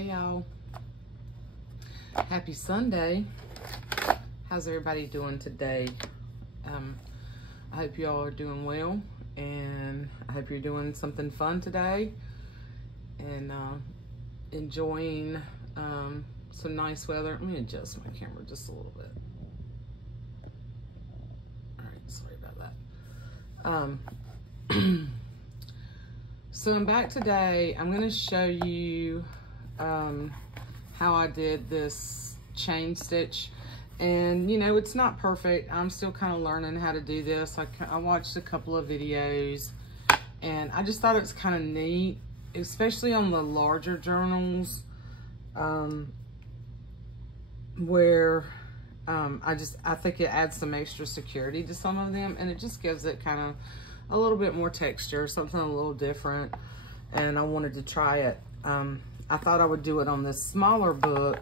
Hey y'all, happy Sunday. How's everybody doing today? I hope you all are doing well, and I hope you're doing something fun today and enjoying some nice weather. Let me adjust my camera just a little bit. All right, sorry about that. So I'm back today. I'm going to show you how I did this chain stitch. And, you know, it's not perfect. I'm still kind of learning how to do this. I watched a couple of videos, and I just thought it's kind of neat, especially on the larger journals, where I think it adds some extra security to some of them, and it just gives it kind of a little bit more texture, something a little different, and I wanted to try it. I thought I would do it on this smaller book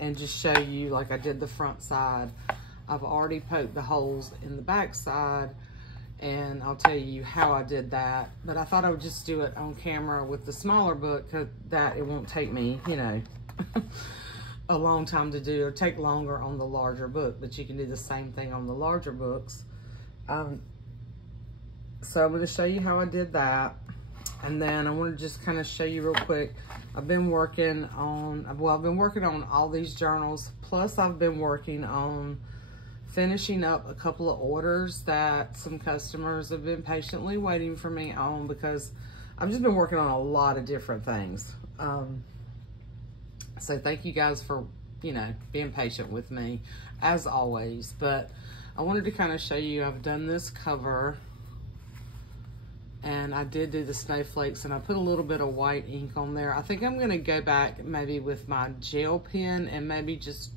and just show you like I did the front side. I've already poked the holes in the back side, and I'll tell you how I did that, but I thought I would just do it on camera with the smaller book, because that it won't take me, you know, a long time to do, or take longer on the larger book, but you can do the same thing on the larger books. So I'm going to show you how I did that, and then I want to just kind of show you real quick. I've been working on, well, I've been working on all these journals, plus I've been working on finishing up a couple of orders that some customers have been patiently waiting for me on, because I've just been working on a lot of different things. So thank you guys for, you know, being patient with me as always. But I wanted to kind of show you, I've done this cover, and I did do the snowflakes, and I put a little bit of white ink on there. I think I'm gonna go back maybe with my gel pen and maybe just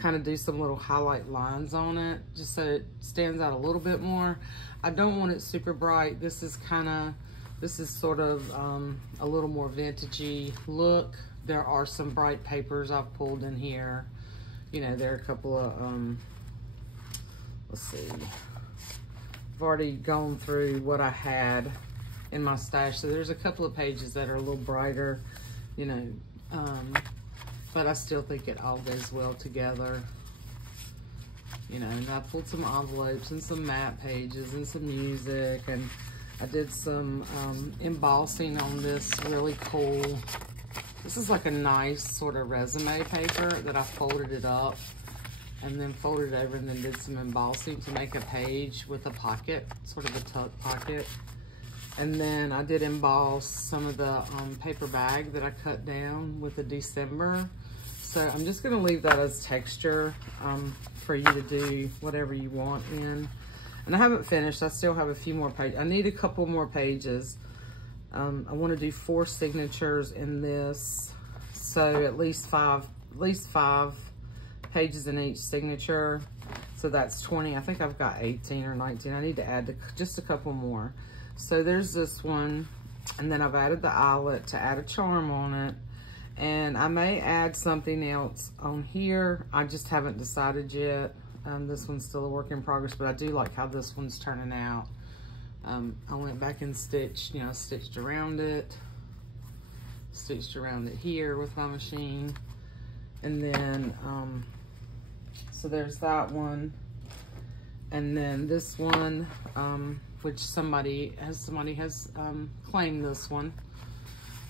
kind of do some little highlight lines on it, just so it stands out a little bit more. I don't want it super bright. This is sort of a little more vintagey look. There are some bright papers I've pulled in here. You know, there are a couple of, let's see. I've already gone through what I had in my stash, so there's a couple of pages that are a little brighter, you know, but I still think it all goes well together, you know. And I pulled some envelopes and some map pages and some music, and I did some embossing on this really cool, this is like a nice sort of resume paper that I folded it up and then folded it over, and then did some embossing to make a page with a pocket, sort of a tuck pocket. And then I did emboss some of the paper bag that I cut down with the December. So I'm just gonna leave that as texture for you to do whatever you want in. And I haven't finished, I still have a few more pages. I need a couple more pages. I wanna do 4 signatures in this. So at least five pages in each signature. So that's 20. I think I've got 18 or 19. I need to add just a couple more. So there's this one, and then I've added the eyelet to add a charm on it. And I may add something else on here. I just haven't decided yet. This one's still a work in progress, but I do like how this one's turning out. I went back and stitched, you know, stitched around it here with my machine. And then, so there's that one. And then this one, which somebody has claimed this one.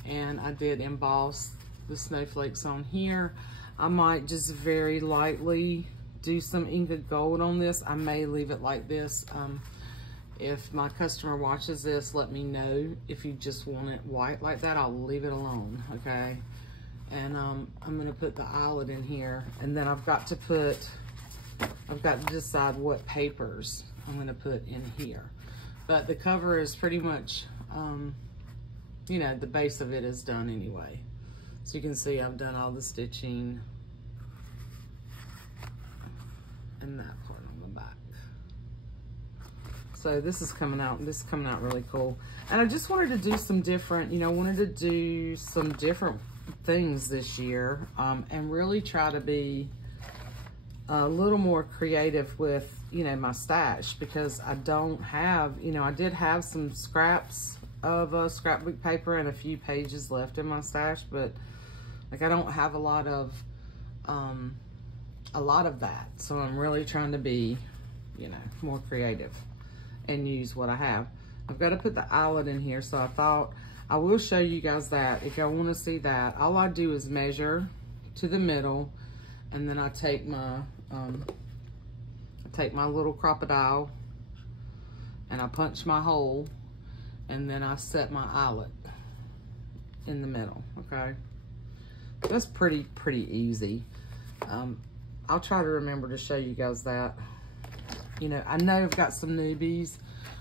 And I did emboss the snowflakes on here. I might just very lightly do some ingot gold on this. I may leave it like this. If my customer watches this, let me know. If you just want it white like that, I'll leave it alone, okay? And I'm gonna put the eyelet in here, and then I've got to decide what papers I'm gonna put in here. But the cover is pretty much, you know, the base of it is done anyway. So you can see I've done all the stitching and that part on the back. So this is coming out really cool. And I just wanted to do some different, you know, wanted to do some different things this year, and really try to be a little more creative with, you know, my stash, because I don't have, you know, I did have some scraps of scrapbook paper and a few pages left in my stash, but Like I don't have a lot of that. So I'm really trying to be, you know, more creative and use what I have. I've got to put the eyelet in here, so I thought I will show you guys that. If y'all want to see that, all I do is measure to the middle, and then I take my little crocodile and I punch my hole, and then I set my eyelet in the middle. Okay, that's pretty easy. I'll try to remember to show you guys that. You know, I know I've got some newbies.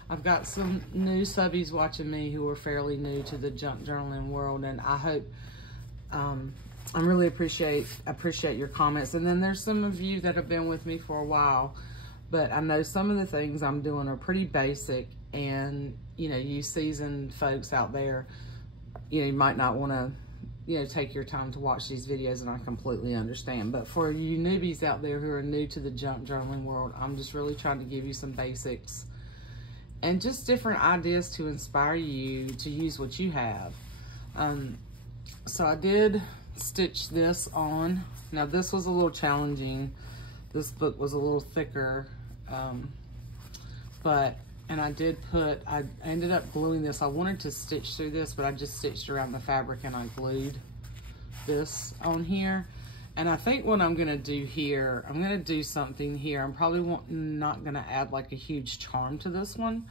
I've got some new subbies watching me who are fairly new to the junk journaling world, and I hope, I really appreciate your comments. And then there's some of you that have been with me for a while, but I know some of the things I'm doing are pretty basic, and, you know, you seasoned folks out there, you know, you might not want to, you know, take your time to watch these videos, and I completely understand. But for you newbies out there who are new to the junk journaling world, I'm just really trying to give you some basics and just different ideas to inspire you to use what you have. So I did stitch this on. Now this was a little challenging. This book was a little thicker, and I ended up gluing this. I wanted to stitch through this, but I just stitched around the fabric and I glued this on here. And I think what I'm gonna do here, I'm gonna do something here. I'm probably not gonna add like a huge charm to this one.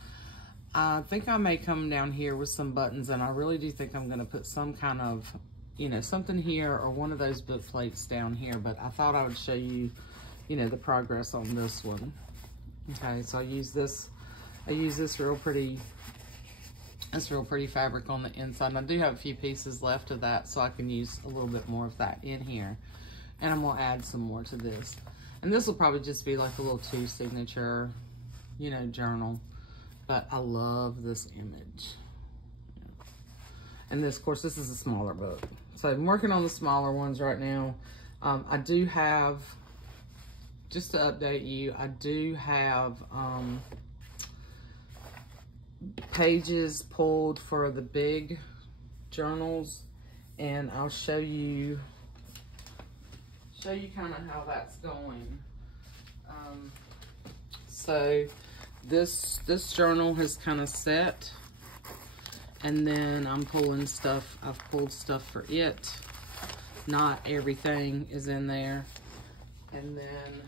I think I may come down here with some buttons, and I really do think I'm gonna put some kind of, you know, something here or one of those book plates down here. But I thought I would show you, you know, the progress on this one. Okay, so I use this real pretty fabric on the inside. And I do have a few pieces left of that, so I can use a little bit more of that in here. And I'm gonna add some more to this. And this will probably just be like a little 2 signature, you know, journal. But I love this image. And this, of course, this is a smaller book. So I'm working on the smaller ones right now. I do have, just to update you, I do have pages pulled for the big journals, and I'll show you kind of how that's going. So this journal has kind of set, and then I'm pulling stuff. I've pulled stuff for it. Not everything is in there. And then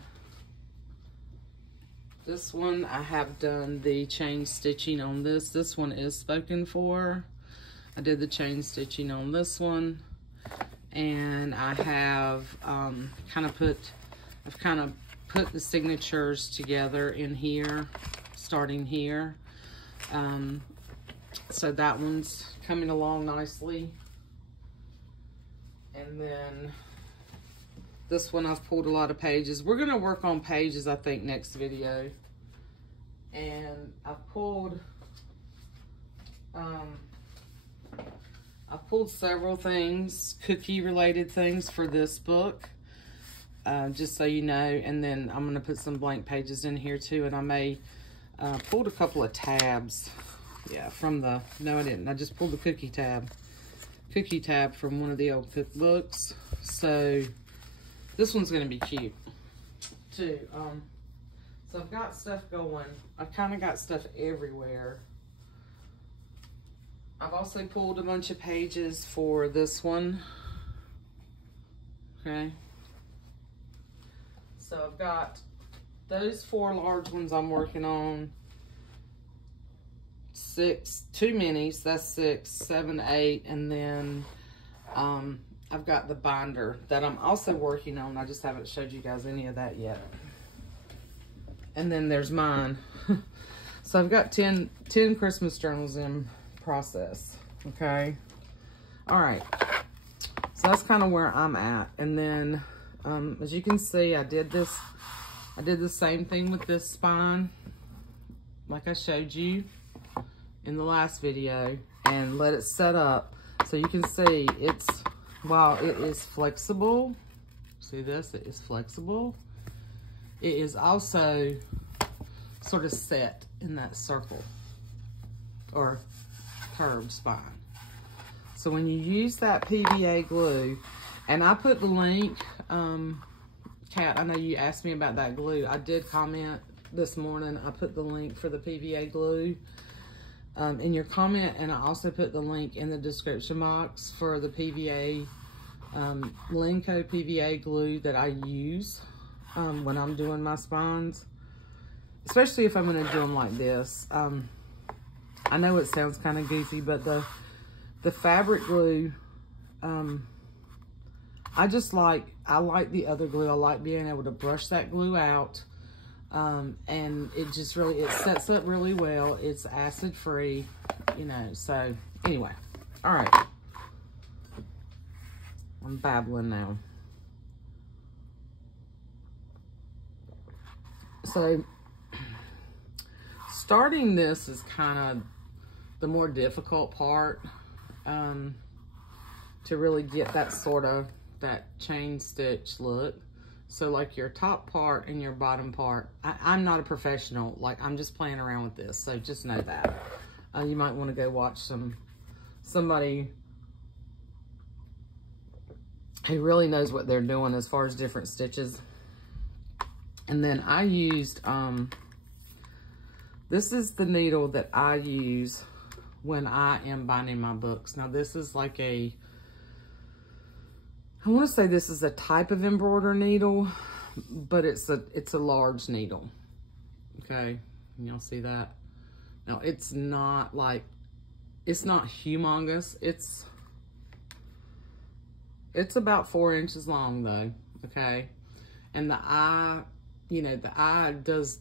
this one, I have done the chain stitching on this. This one is spoken for. I did the chain stitching on this one. And I have kind of put the signatures together in here, starting here. So that one's coming along nicely. And then this one, I've pulled a lot of pages. We're gonna work on pages, I think, next video. And I've pulled several things, cookie related things for this book, just so you know. And then I'm gonna put some blank pages in here too. And I may pulled a couple of tabs, yeah, from the, no I didn't, I just pulled the cookie tab from one of the old cookbooks. So this one's gonna be cute too. So I've got stuff going. I've kind of got stuff everywhere. I've also pulled a bunch of pages for this one. Okay. So I've got those 4 large ones I'm working on. 2 minis, that's 6, 7, 8, and then I've got the binder that I'm also working on. I just haven't showed you guys any of that yet. And then there's mine. So I've got 10 Christmas journals in process, okay? All right, so that's kind of where I'm at. And then, as you can see, I did the same thing with this spine, like I showed you in the last video, and let it set up. So you can see while it is flexible, see this, it is flexible. It is also sort of set in that circle or curved spine. So when you use that PVA glue, And I put the link, Kat, I know you asked me about that glue. I did comment this morning. I put the link for the PVA glue in your comment, and I also put the link in the description box for the PVA, Lenco PVA glue that I use when I'm doing my spines, especially if I'm going to do them like this. I know it sounds kind of goofy, but the fabric glue, I like the other glue. I like being able to brush that glue out. And it just really, it sets up really well. It's acid free, you know, so anyway. All right. I'm babbling now. So starting this is kind of the more difficult part, to really get that sort of, that chain stitch look. So like your top part and your bottom part, I'm not a professional, like I'm just playing around with this, so just know that. You might want to go watch somebody who really knows what they're doing as far as different stitches. And then I used, this is the needle that I use when I am binding my books. Now this is like I want to say this is a type of embroider needle, but it's a large needle. Okay, can y'all see that? Now it's not like, it's not humongous. It's about 4 inches long though. Okay, and the eye, you know, the eye does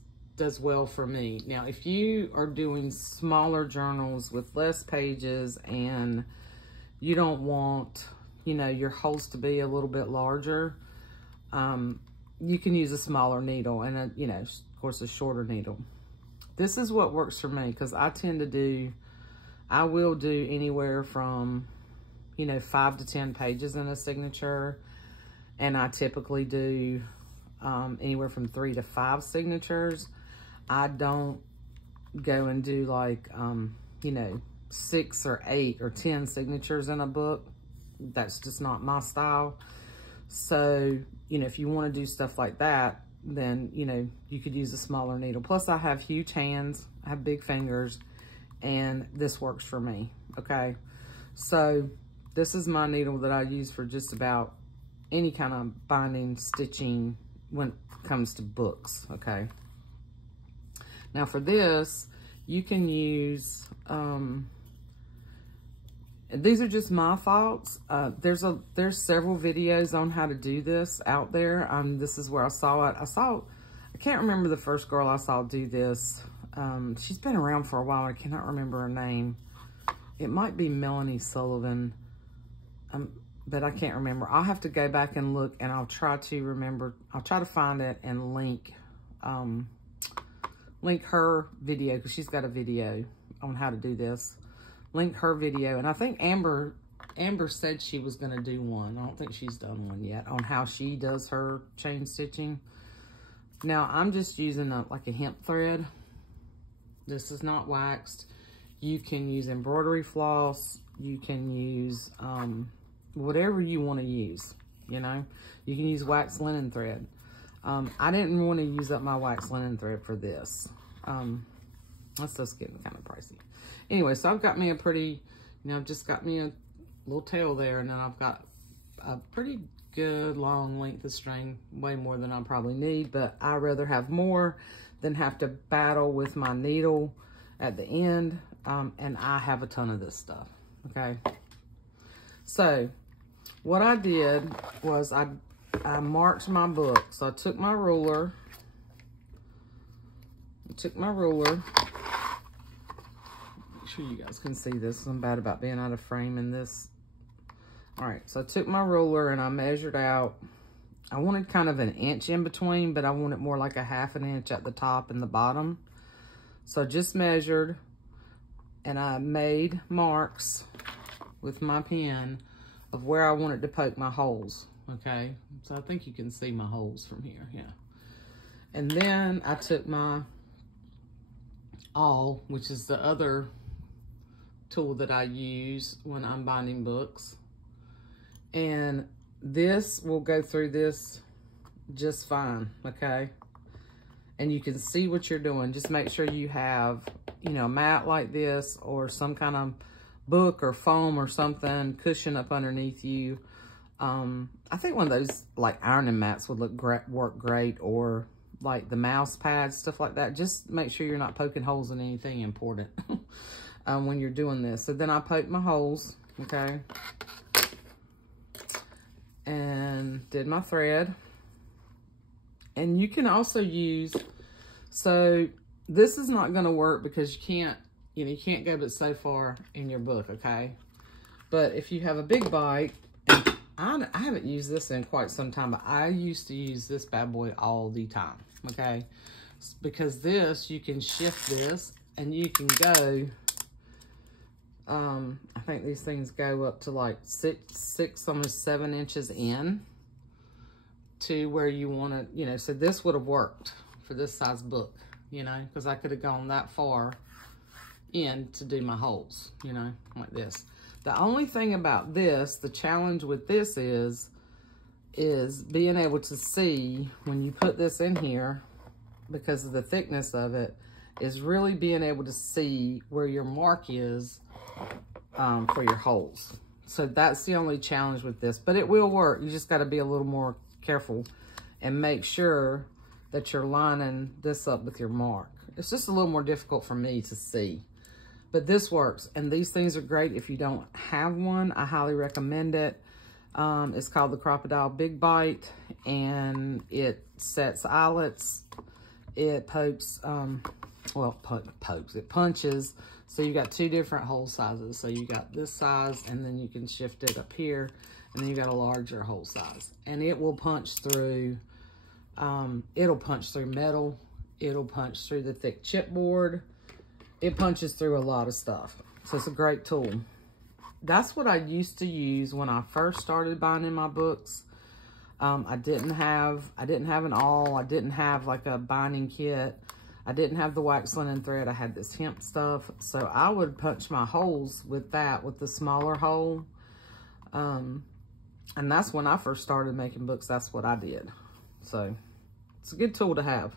well for me. Now, if you are doing smaller journals with less pages and you don't want, you know, your holes to be a little bit larger, you can use a smaller needle and you know, of course, a shorter needle. This is what works for me, because I will do anywhere from, you know, 5 to 10 pages in a signature, and I typically do anywhere from 3 to 5 signatures. I don't go and do like, you know, 6 or 8 or 10 signatures in a book. That's just not my style. So, you know, if you want to do stuff like that, then, you know, you could use a smaller needle. Plus, I have huge hands, I have big fingers, and this works for me, okay? So, this is my needle that I use for just about any kind of binding, stitching when it comes to books, okay? Now, for this, you can use, these are just my thoughts. There's several videos on how to do this out there. This is where I saw it. I can't remember the first girl I saw do this. She's been around for a while. I cannot remember her name. It might be Melanie Sullivan, but I can't remember. I'll have to go back and look, and I'll try to remember. I'll try to find it and link her video, because she's got a video on how to do this. Link her video, and I think Amber said she was going to do one. I don't think she's done one yet on how she does her chain stitching. Now, I'm just using like a hemp thread. This is not waxed. You can use embroidery floss. You can use whatever you want to use, you know. You can use waxed linen thread. I didn't want to use up my waxed linen thread for this. That's just getting kind of pricey. Anyway, so I've got me a pretty, you know, I've just got me a little tail there, and then I've got a pretty good long length of string, way more than I probably need, but I'd rather have more than have to battle with my needle at the end, and I have a ton of this stuff, okay? So, what I did was I marked my book. So I took my ruler, make sure you guys can see this. I'm bad about being out of frame in this. All right, so I took my ruler and I measured out. I wanted kind of 1 inch in between, but I wanted more like a 1/2 inch at the top and the bottom. So I just measured, and I made marks with my pen of where I wanted to poke my holes, okay? So I think you can see my holes from here, yeah. And then I took my awl, which is the other tool that I use when I'm binding books, and this will go through this just fine, okay? And you can see what you're doing. Just make sure you have, you know, a mat like this or some kind of book or foam or something, cushion up underneath you. I think one of those like ironing mats would work great, or like the mouse pads, stuff like that. Just make sure you're not poking holes in anything important when you're doing this. So then I poked my holes, okay? And did my thread. And you can also use, so this is not gonna work because you can't, you know, you can't go but so far in your book, okay? But if you have a big bite, and I haven't used this in quite some time, but I used to use this bad boy all the time, okay? Because this, you can shift this and you can go, I think these things go up to like six, almost 7 inches in to where you want to, you know, so this would have worked for this size book, you know, because I could have gone that far in to do my holes, you know, like this. The only thing about this, the challenge with this is being able to see when you put this in here, because of the thickness of it, is really being able to see where your mark is for your holes. So that's the only challenge with this, but it will work. You just got to be a little more careful and make sure that you're lining this up with your mark. It's just a little more difficult for me to see, but this works. And these things are great if you don't have one. I highly recommend it. It's called the Crocodile Big Bite, and it sets eyelets. It pokes, it punches. So you got 2 different hole sizes. So you got this size, and then you can shift it up here, and then you got a larger hole size. And it will punch through, it'll punch through metal. It'll punch through the thick chipboard. It punches through a lot of stuff. So it's a great tool. That's what I used to use when I first started binding my books. I didn't have an awl. I didn't have like a binding kit. I didn't have the wax linen thread. I had this hemp stuff. So I would punch my holes with that, with the smaller hole. And that's when I first started making books. That's what I did. So it's a good tool to have.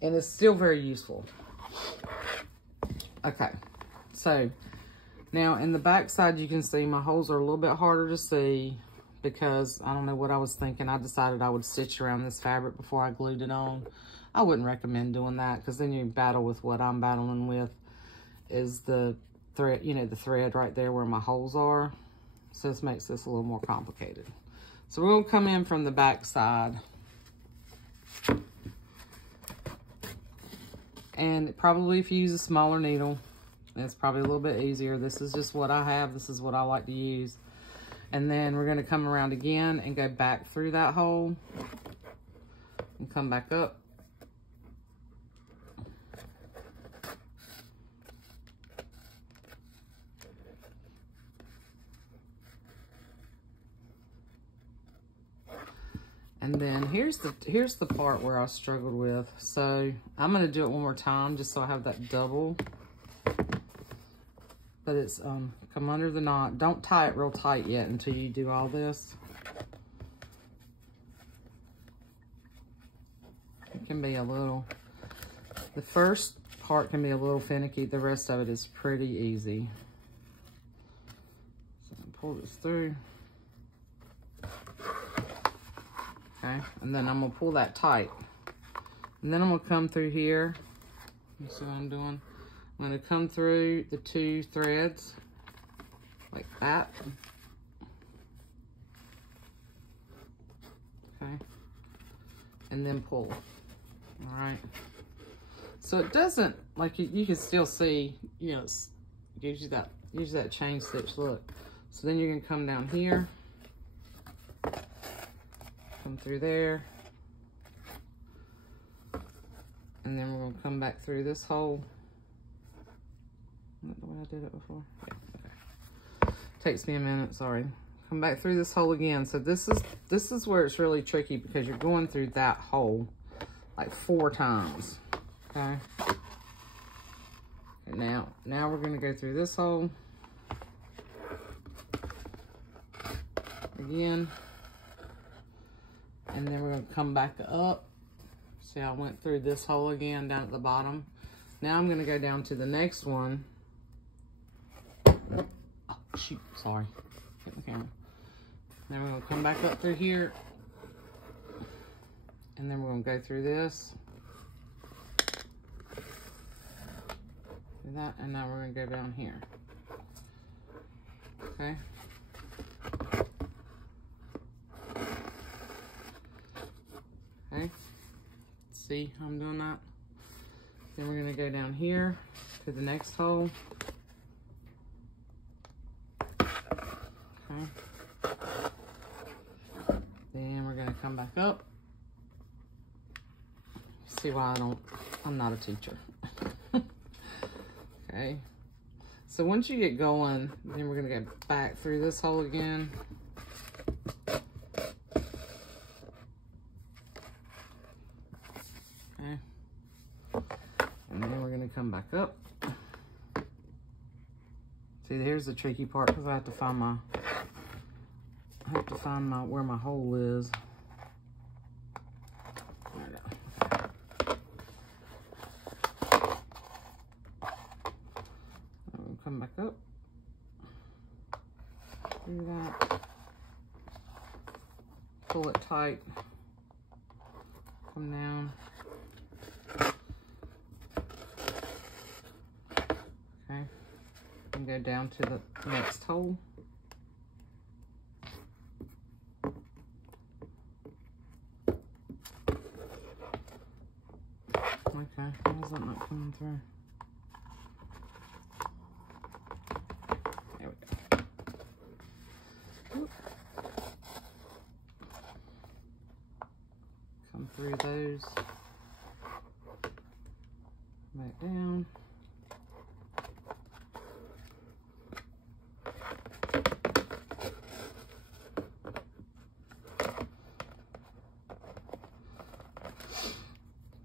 And it's still very useful. Okay, so now in the back side, you can see my holes are a little bit harder to see because I don't know what I was thinking. I decided I would stitch around this fabric before I glued it on. I wouldn't recommend doing that because then you battle with what I'm battling with is the thread, you know, the thread right there where my holes are. So this makes this a little more complicated. So we're gonna come in from the back side. And probably if you use a smaller needle, it's probably a little bit easier. This is just what I have. This is what I like to use. And then we're gonna come around again and go back through that hole and come back up. And then here's the part where I struggled with. So I'm gonna do it one more time just so I have that double. But it's come under the knot. Don't tie it real tight yet until you do all this. It can be a little, the first part can be a little finicky. The rest of it is pretty easy. So pull this through. Okay, and then I'm gonna pull that tight. And then I'm gonna come through here. You see what I'm doing? I'm gonna come through the 2 threads like that. Okay, and then pull. All right. So it doesn't, like you can still see, you know, it gives you that chain stitch look. So then you're gonna come down here. Come through there, and then we're going to come back through this hole. Not the way I did it before. Yeah, okay. Takes me a minute, sorry. Come back through this hole again. So this is where it's really tricky because you're going through that hole like 4 times. Okay. And now we're going to go through this hole again. And then we're gonna come back up. See, I went through this hole again down at the bottom. Now I'm gonna go down to the next one. Oh, shoot, sorry. Hit the camera. Then we're gonna come back up through here. And then we're gonna go through this. Do that, and now we're gonna go down here. Okay. Okay. See how I'm doing that? Then we're gonna go down here to the next hole. Okay. Then we're gonna come back up. See why I'm not a teacher. Okay. So once you get going, then we're gonna go back through this hole again. Okay. And then we're gonna come back up. See, here's the tricky part because I have to find where my hole is. There we go. Come back up. Do that. Pull it tight. Come down. Okay. And go down to the next hole. Okay, why is that not coming through? There we go. Oop. Come through those. Back down.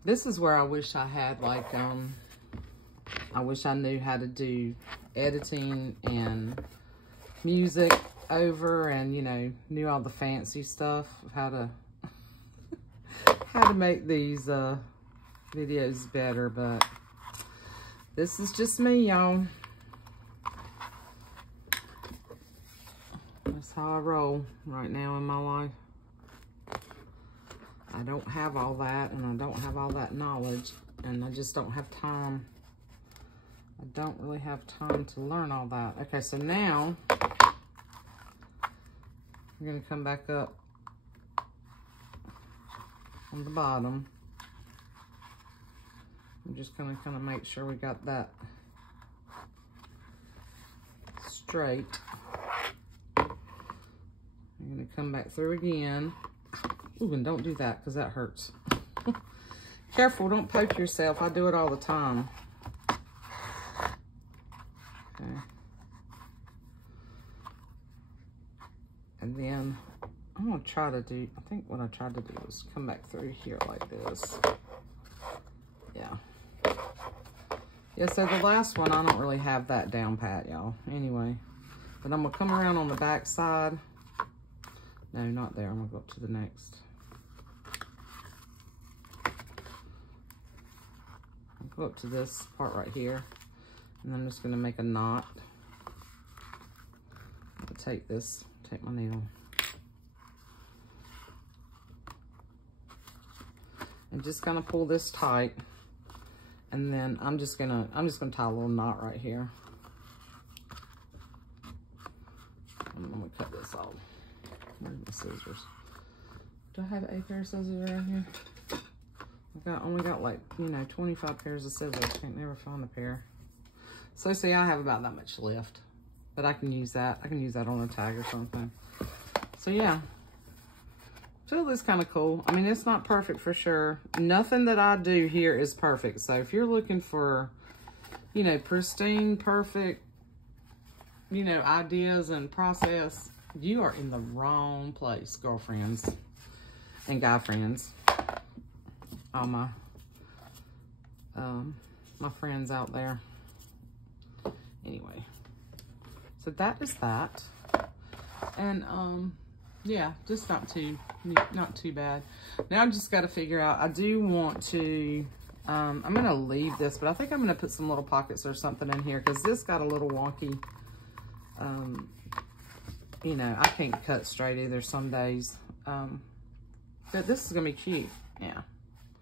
This is where I wish I had like, I wish I knew how to do editing and music over and, you know, knew all the fancy stuff of how to, how to make these videos better, but this is just me, y'all. That's how I roll right now in my life. I don't have all that, and I don't have all that knowledge, and I just don't have time. I don't really have time to learn all that. Okay, so now we're going to come back up on the bottom. I'm just going to kind of make sure we got that straight. I'm going to come back through again. Ooh, and don't do that because that hurts. Careful, don't poke yourself. I do it all the time. Okay. And then I'm going to try to do, I think what I tried to do was come back through here like this. Yeah. Yeah, so the last one, I don't really have that down pat, y'all. Anyway, but I'm going to come around on the back side. No, not there. I'm going to go up to the next. I'll go up to this part right here. And I'm just going to make a knot. I'm going to take this, take my needle. And just kind of pull this tight. And then I'm just gonna tie a little knot right here. I'm gonna cut this off. Where's my scissors? Do I have a pair of scissors around here? I only got like, you know, 25 pairs of scissors. Can't never find a pair. So see, I have about that much left, but I can use that. I can use that on a tag or something. So yeah, feel this kind of cool. I mean, it's not perfect for sure. Nothing that I do here is perfect. So if you're looking for, you know, pristine, perfect, you know, ideas and process, you are in the wrong place, girlfriends and guy friends. All my my friends out there. Anyway, so that is that. And yeah, just not too bad. Now I just got to figure out, I do want to, I'm going to leave this, but I think I'm going to put some little pockets or something in here because this got a little wonky. You know, I can't cut straight either some days. But this is going to be cute. Yeah.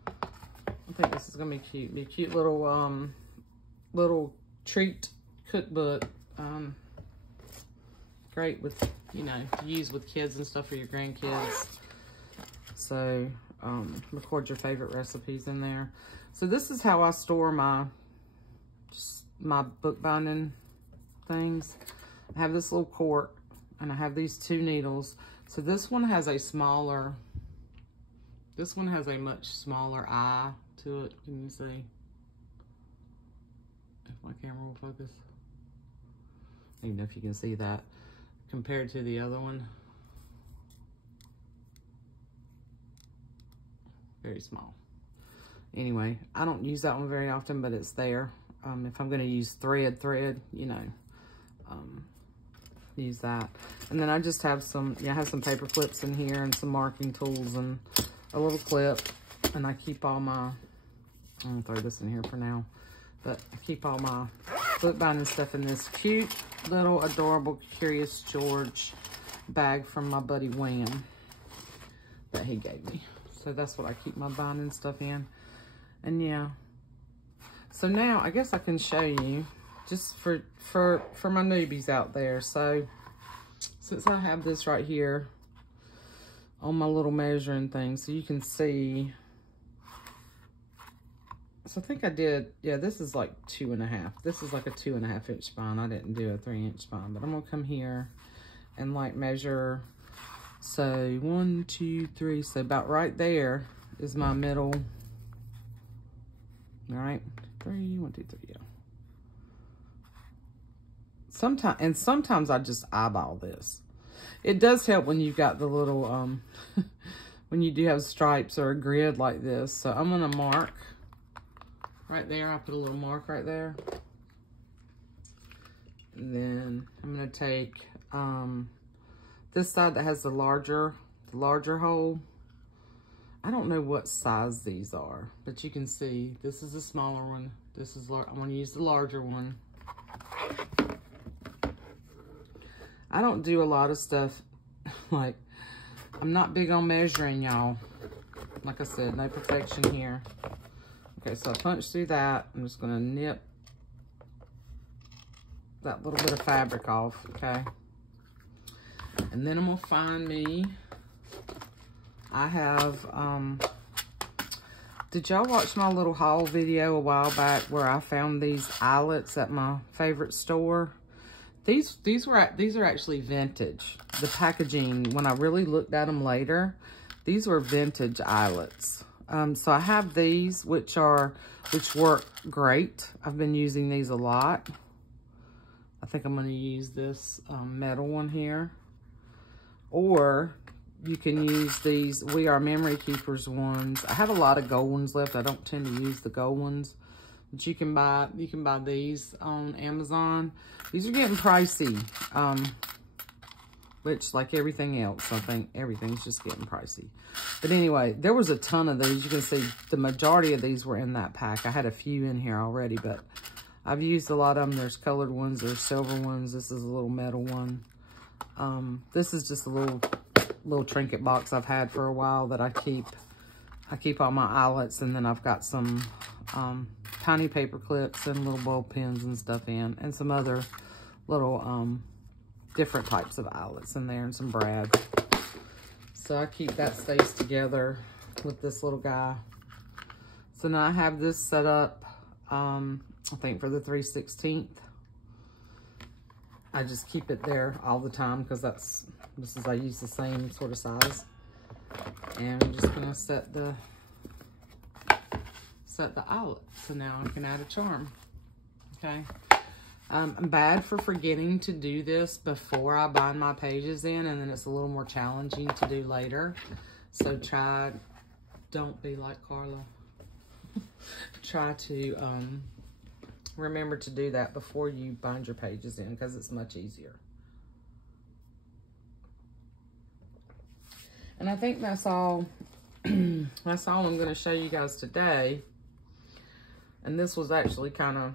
I think this is going to be cute. Be a cute little, little treat cookbook. Great with, you know, to use with kids and stuff for your grandkids. So, record your favorite recipes in there. So this is how I store my bookbinding things. I have this little cork and I have these 2 needles. So this one has a smaller, this one has a much smaller eye to it. Can you see? If my camera will focus. I don't even know if you can see that compared to the other one. Very small. Anyway, I don't use that one very often, but it's there. If I'm going to use thread, you know, use that. And then I just have some, yeah, I have some paper clips in here and some marking tools and a little clip. And I keep all my, I'm going to throw this in here for now, but I keep all my bookbinding stuff in this cute little adorable Curious George bag from my buddy Wham that he gave me. So that's what I keep my binding stuff in. And yeah, so now I guess I can show you just for my newbies out there. So since I have this right here on my little measuring thing, so you can see. So I think I did, yeah, this is like 2.5. This is like a 2.5 inch spine. I didn't do a 3 inch spine, but I'm gonna come here and like measure. So 1, 2, 3, so about right there is my middle. All right, 3, 1, 2, 3, yeah. Sometimes I just eyeball this. It does help when you've got the little, when you do have stripes or a grid like this. So I'm gonna mark right there. I put a little mark right there. And then I'm gonna take this side that has the larger hole. I don't know what size these are, but you can see this is a smaller one. This is I'm gonna use the larger one. I don't do a lot of stuff, like, I'm not big on measuring, y'all. Like I said, no perfection here. Okay, so I punch through that. I'm just gonna nip that little bit of fabric off, okay? And then I'm gonna find me, I have, did y'all watch my little haul video a while back where I found these eyelets at my favorite store? These are actually vintage. The packaging, when I really looked at them later, these were vintage eyelets. So I have these, which work great. I've been using these a lot. I think I'm going to use this metal one here. Or you can use these We Are Memory Keepers ones. I have a lot of gold ones left. I don't tend to use the gold ones. But you can buy these on Amazon. These are getting pricey. Which, like everything else, I think everything's just getting pricey. But anyway, there was a ton of these. You can see the majority of these were in that pack. I had a few in here already, but I've used a lot of them. There's colored ones, there's silver ones. This is a little metal one. This is just a little trinket box I've had for a while that I keep all my eyelets, and then I've got some tiny paper clips and little ball pens and stuff in, and some other little different types of eyelets in there, and some brad. So I keep that stays together with this little guy. So now I have this set up, I think for the 3/16. I just keep it there all the time because I use the same sort of size. And I'm just gonna set the eyelet. So now I can add a charm, okay? I'm bad for forgetting to do this before I bind my pages in, and then it's a little more challenging to do later. So don't be like Carla. Try to remember to do that before you bind your pages in, because it's much easier. And I think that's all, that's all I'm going to show you guys today. And this was actually kind of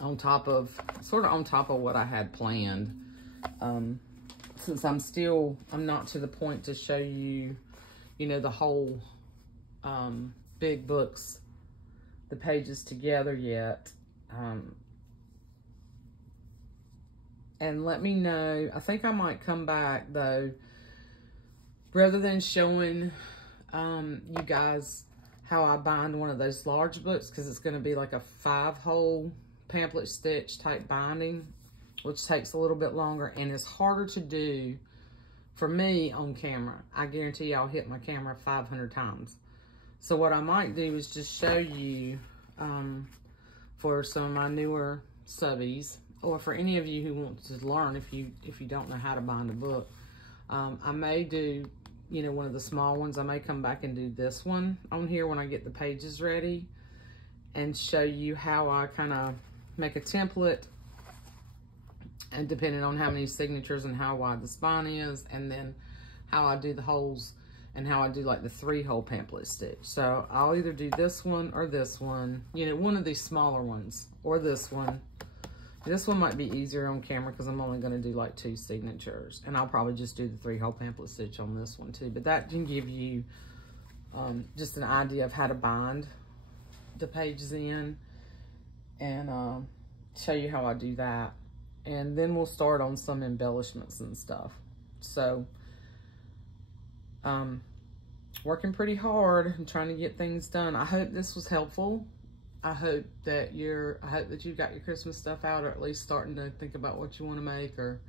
on top of, sort of on top of what I had planned. Since I'm not to the point to show you, you know, the whole big books, the pages together yet. And let me know, I think I might come back though, rather than showing you guys how I bind one of those large books, because it's going to be like a 5-hole pamphlet stitch type binding, which takes a little bit longer and is harder to do for me on camera. I guarantee you I'll hit my camera 500 times. So what I might do is just show you for some of my newer subbies, or for any of you who want to learn if you don't know how to bind a book. I may do, you know, one of the small ones. I may come back and do this one on here when I get the pages ready and show you how I kind of make a template, and depending on how many signatures and how wide the spine is, and then how I do the holes and how I do like the 3-hole pamphlet stitch. So I'll either do this one or this one, you know, one of these smaller ones, or this one. This one might be easier on camera because I'm only going to do like 2 signatures. And I'll probably just do the 3-hole pamphlet stitch on this one too. But that can give you just an idea of how to bind the pages in, and show you how I do that. And then we'll start on some embellishments and stuff. So, working pretty hard and trying to get things done. I hope this was helpful. I hope that you got your Christmas stuff out, or at least starting to think about what you want to make, or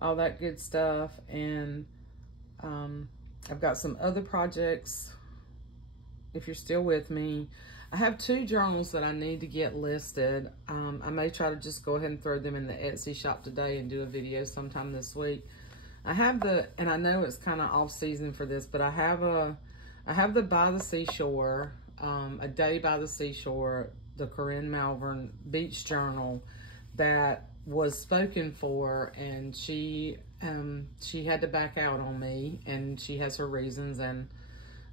all that good stuff. And I've got some other projects, if you're still with me. I have 2 journals that I need to get listed. I may try to just go ahead and throw them in the Etsy shop today and do a video sometime this week. I have and I know it's kind of off season for this, but I have the By the Seashore, A Day by the Seashore, the Corinne Malvern Beach Journal that was spoken for, and she had to back out on me, and she has her reasons, and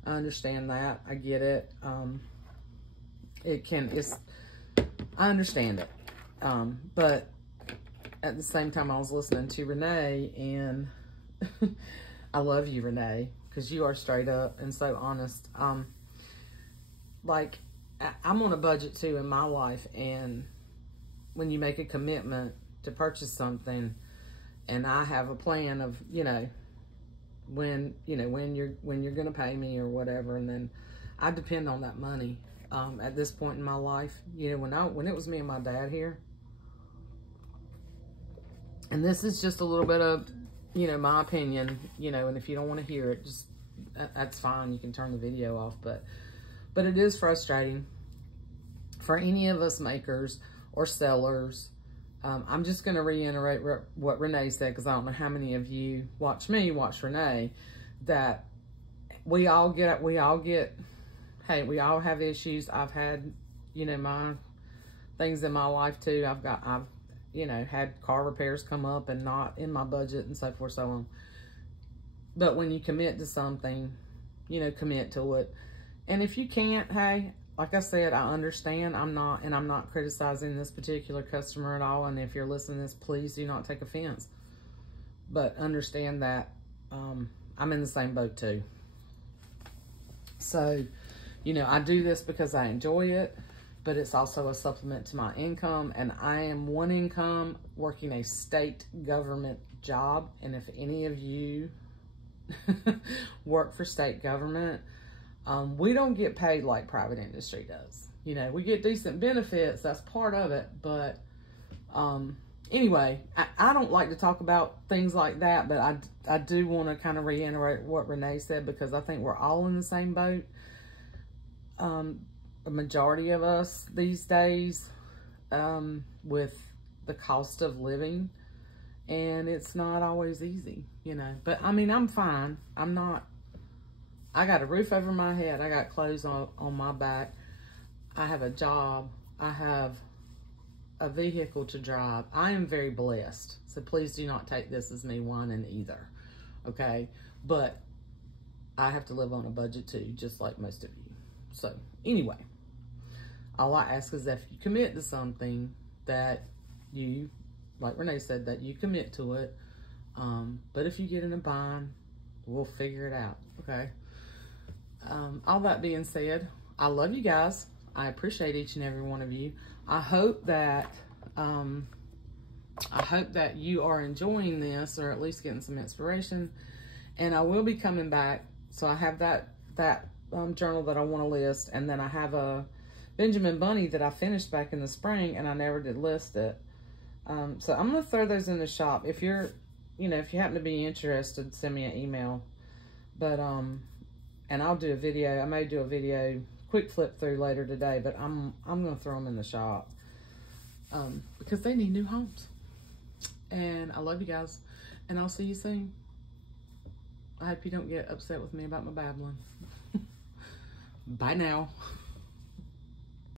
I understand that. I get it. I understand it. But at the same time, I was listening to Renee, and I love you, Renee, because you are straight up and so honest. Like, I'm on a budget too in my life, and when you make a commitment to purchase something, and I have a plan of, when you're gonna pay me or whatever, and then I depend on that money. At this point in my life, when it was me and my dad here, and this is just a little bit of, my opinion, and if you don't want to hear it, just, that's fine. You can turn the video off, but it is frustrating for any of us makers or sellers. I'm just going to reiterate what Renee said, because I don't know how many of you watch Renee, that we all get, hey, we all have issues. I've had, my things in my life too. I've had car repairs come up and not in my budget and so forth, so on. But when you commit to something, commit to it. And if you can't, hey, like I said, I understand. I'm not criticizing this particular customer at all. And if you're listening to this, please do not take offense. But understand that I'm in the same boat too. So, I do this because I enjoy it, but it's also a supplement to my income. And I am one income working a state government job. And if any of you work for state government, we don't get paid like private industry does. We get decent benefits. That's part of it. But anyway, I don't like to talk about things like that, but I do want to kind of reiterate what Renee said, because I think we're all in the same boat. A majority of us these days, with the cost of living, and it's not always easy, but I mean, I'm fine. I got a roof over my head. I got clothes on my back. I have a job. I have a vehicle to drive. I am very blessed. So please do not take this as me whining either. okay? But I have to live on a budget too, just like most of you. So anyway, all I ask is that if you commit to something, that you, like Renee said, that you commit to it. But if you get in a bind, we'll figure it out, okay? All that being said, I love you guys. I appreciate each and every one of you. I hope that you are enjoying this, or at least getting some inspiration. And I will be coming back. So I have that journal that I want to list, and then I have a Benjamin Bunny that I finished back in the spring, and I never did list it. So I'm gonna throw those in the shop. If you're, if you happen to be interested, send me an email. But and I'll do a video. I may do a video, quick flip through later today. But I'm gonna throw them in the shop because they need new homes. And I love you guys, and I'll see you soon. I hope you don't get upset with me about my babbling. Bye now.